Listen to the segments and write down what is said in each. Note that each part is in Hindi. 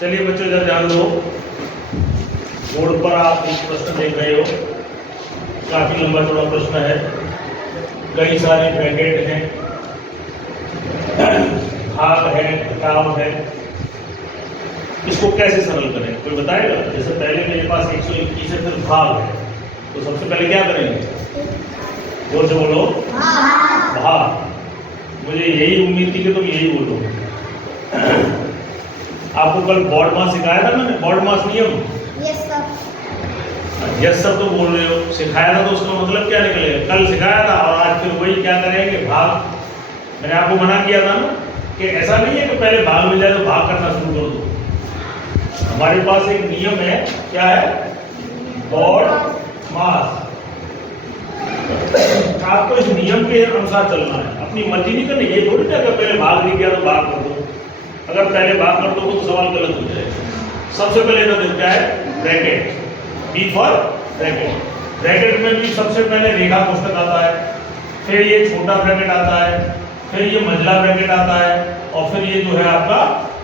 चलिए बच्चों इधर ध्यान दो। बोर्ड पर आप एक प्रश्न देख रहे हो, काफी लंबा चौड़ा प्रश्न है, कई सारे ब्रैकेट हैं, भाग है, घटाव है, इसको कैसे सरल करें कोई बताएगा? जैसे पहले मेरे पास 121 है, फिर भाग है, तो सबसे पहले क्या करेंगे? जोर से बोलो, भाग। मुझे यही उम्मीद थी कि तुम यही बोलोगे। आपको कल बॉड मास सिखाया था मैंने, बॉड मास नियम। Yes sir. यस सर तो बोल रहे हो, सिखाया था तो उसका मतलब क्या निकलेगा? कल सिखाया था और आज फिर वही क्या करेंगे? भाग। मैंने आपको मना किया था ना कि ऐसा नहीं है कि पहले भाग मिल जाए तो भाग करना शुरू कर दो। हमारे पास एक नियम है, क्या है? बॉड मास। आपको इस नियम के अनुसार चलना है, अपनी मर्जी नहीं करनी। ये थोड़ी ना कि पहले भाग नहीं किया तो भाग कर दो। अगर पहले भाग कर दो तो सवाल गलत हो जाएगा। सबसे पहले तो क्या है? Bracket. B for bracket. Bracket में भी सबसे पहले रेखा कोष्ठक आता है, फिर ये छोटा ब्रैकेट आता है, फिर ये मंझला ब्रैकेट आता है, और फिर ये जो है आपका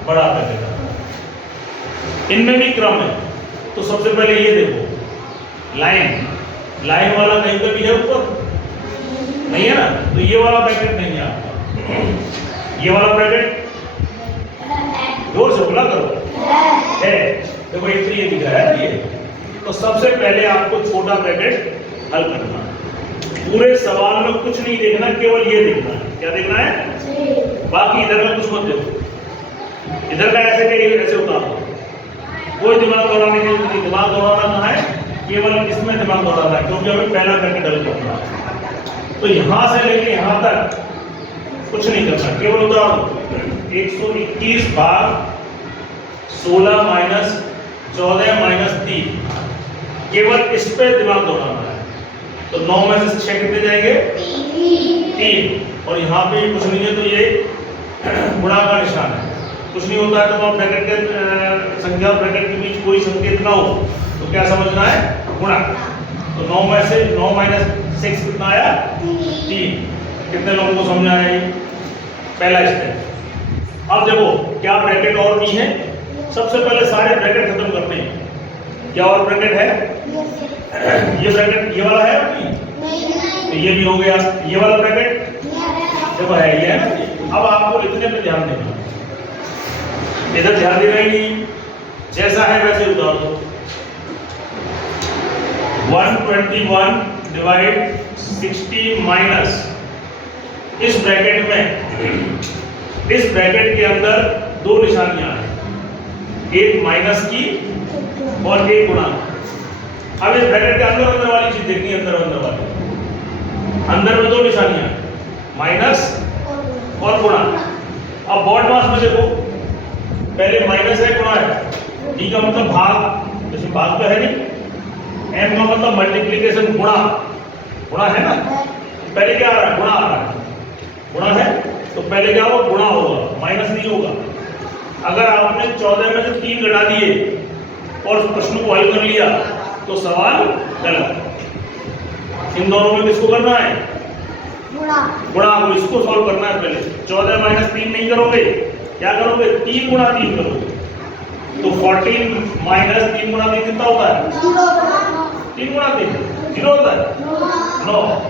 बड़ा ब्रैकेट आता है। इनमें भी क्रम है। तो सबसे पहले ये देखो, लाइन। लाइन वाला कहीं पे भी है ऊपर? नहीं है ना, तो ये वाला ब्रैकेट नहीं है आपका। ये वाला ब्रैकेट जोर से बोला करो, है। देखो ये दिख रहा है ये। तो सबसे पहले आपको छोटा ब्रैकेट हल करना है। पूरे सवाल में कुछ नहीं देखना, केवल ये देखना है। क्या देखना है? बाकी इधर का कुछ मत देखो। इधर का ऐसे के ऐसे उतारो, कोई दिमाग दौड़ाने की जरूरत नहीं। दिमाग दौड़ाना कहाँ है? केवल इसमें दिमाग दौड़ाना है, क्योंकि हमें पहला ब्रैकेट हल करना है। तो यहां से लेके यहां तक कुछ नहीं करना, केवल उतारो। 121 भाग 16 माइनस 14 माइनस 3, केवल इस पे दिमाग दौड़ाना है। तो 9 में से 6 कितने जाएंगे? 3। और यहाँ पे कुछ नहीं है, तो ये गुणा का निशान है। कुछ नहीं होता है तो आप ब्रैकेट के संख्या और ब्रैकेट के बीच कोई संकेत ना हो तो क्या समझना है? गुणा। तो 9 में से 9 माइनस 6 कितना आया? 3। कितने लोगों को समझ आया? ये पहला स्टेप। अब देखो क्या ब्रैकेट और भी है। सबसे पहले सारे ब्रैकेट खत्म करने हैं। क्या और ब्रैकेट है? ये ब्रैकेट, ये वाला है अभी? तो ये भी हो गया। ये वाला ब्रैकेट देखो है, ये है ना। अब आपको इतने पे ध्यान देना, इधर ध्यान देना ही नहीं, जैसा है वैसे उतार दो। 121 डिवाइड 16 माइनस, इस ब्रैकेट में, इस ब्रैकेट के अंदर दो निशानियां हैं, एक माइनस की और एक गुणा। अब इस ब्रैकेट के अंदर अंदर वाली चीज देखनी है, अंदर अंदर वाली। अंदर में दो निशानियां, माइनस और गुणा। अब बॉड मास में देखो, पहले माइनस है, गुणा है। डी का मतलब भाग, जैसे भाग तो है नहीं। एम का मतलब मल्टीप्लीकेशन, गुणा। गुणा है ना, पहले क्या आ रहा है? गुणा आ रहा है। गुणा है तो पहले क्या होगा? गुणा होगा, माइनस नहीं होगा। अगर आपने 14 में से 3 घटा दिए और प्रश्न को हल कर लिया तो सवाल गलत। इन दोनों में किसको करना है? गुणा को, इसको सॉल्व करना है पहले। 14 माइनस 3 नहीं करोगे, क्या करोगे? 3 गुणा 3 करोगे। तो 14 माइनस 3 गुणा 3 कितना होता है? 3 गुणा 3 0 होता है,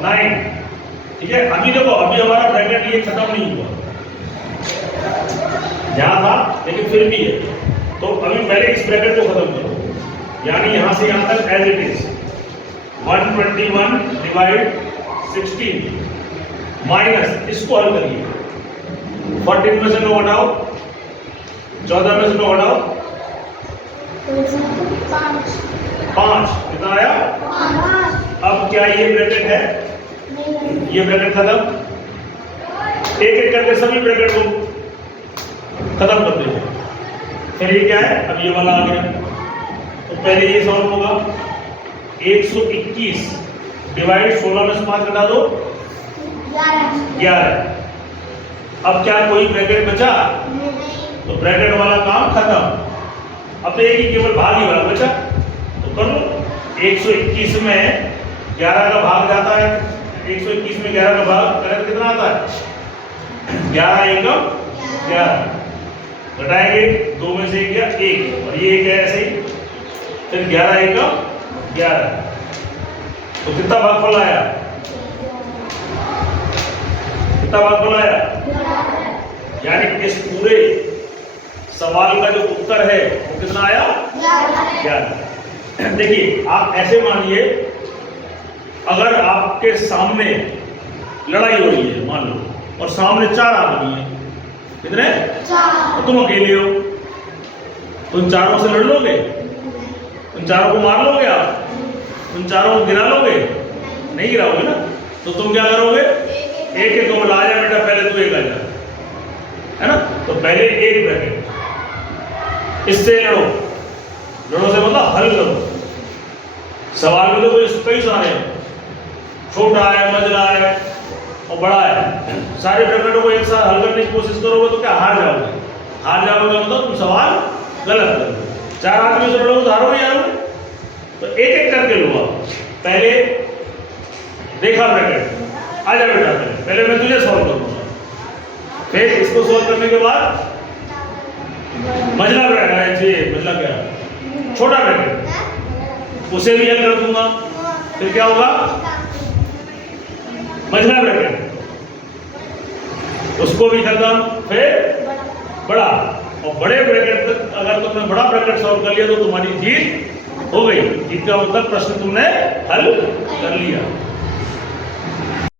9। ठीक है। अभी देखो, अभी हमारा ब्रैकेट ये खत्म नहीं हुआ, यहां था लेकिन फिर भी है। तो अभी पहले इस ब्रैकेट को खत्म करो, यानी यहां से यहां तक as it is. 121 divide 16 minus, इसको हल करिए। 14 में से 9 हटाओ, 14 में से 9 हटाओ, 5 कितना आया? अब क्या ये ब्रैकेट है? ये ब्रैकेट खत्म। एक एक करके सभी ब्रैकेट को खत्म कर देंगे। फिर ये क्या है? अब ये वाला आ गया। तो पहले ये सॉल्व होगा। 121 डिवाइड 16 में से 5 घटा दो, 11। अब क्या कोई ब्रैकेट बचा? तो ब्रैकेट वाला काम खत्म। अब तो एक ही केवल भाग ही वाला बचा, तो कर लो। 121 में 11 का भाग जाता है। 121 में 11 का भाग करें तो कितना आता है? 11 एकम 11। घटाएंगे 2 में से 1 गया 1 और ये 1 है ऐसे ही, फिर 11 1 का 11, तो कितना भागफल आया? कितना भागफल आया? यानी इस पूरे सवाल का जो उत्तर है वो कितना आया? 11। देखिए आप ऐसे मानिए, अगर आपके सामने लड़ाई हो रही है मान लो, और सामने 4 आदमी हैं, कितने? 4। तुम अकेले हो, तुम चारों से लड़ लोगे? तुम चारों को मार लोगे? आप तुम चारों को गिरा लोगे? नहीं गिराओगे ना। तो तुम क्या करोगे? एक एक को बोला, आ जा बेटा पहले तू एक आ जा, है ना। तो पहले एक ब्रैकेट, इससे लड़ो, लड़ो से मतलब हल करो। सवाल में तो कई सारे हैं, छोटा है, मझला है और बड़ा है, सारे ब्रैकेटों को एक साथ हल करने की कोशिश करोगे तो क्या हार जाओगे? हार जाओगे मतलब तुम सवाल गलत करोगे। 4 आदमी से लड़ोगे तो हारोगे यारोगे। तो एक एक करके लो। आप पहले देखा ब्रैकेट, आ जा बेटा पहले मैं तुझे सॉल्व करूंगा, फिर इसको सॉल्व करने के बाद मझला ब्रैकेट है, मझला क्या, छोटा ब्रैकेट, उसे भी हल कर दूंगा। फिर क्या होगा? मझला ब्रैकेट, उसको भी खत्म, फिर बड़ा, और बड़े ब्रैकेट तक अगर तुमने बड़ा ब्रैकेट सॉल्व कर लिया तो तुम्हारी जीत हो गई। जीत का मतलब प्रश्न तुमने हल कर लिया।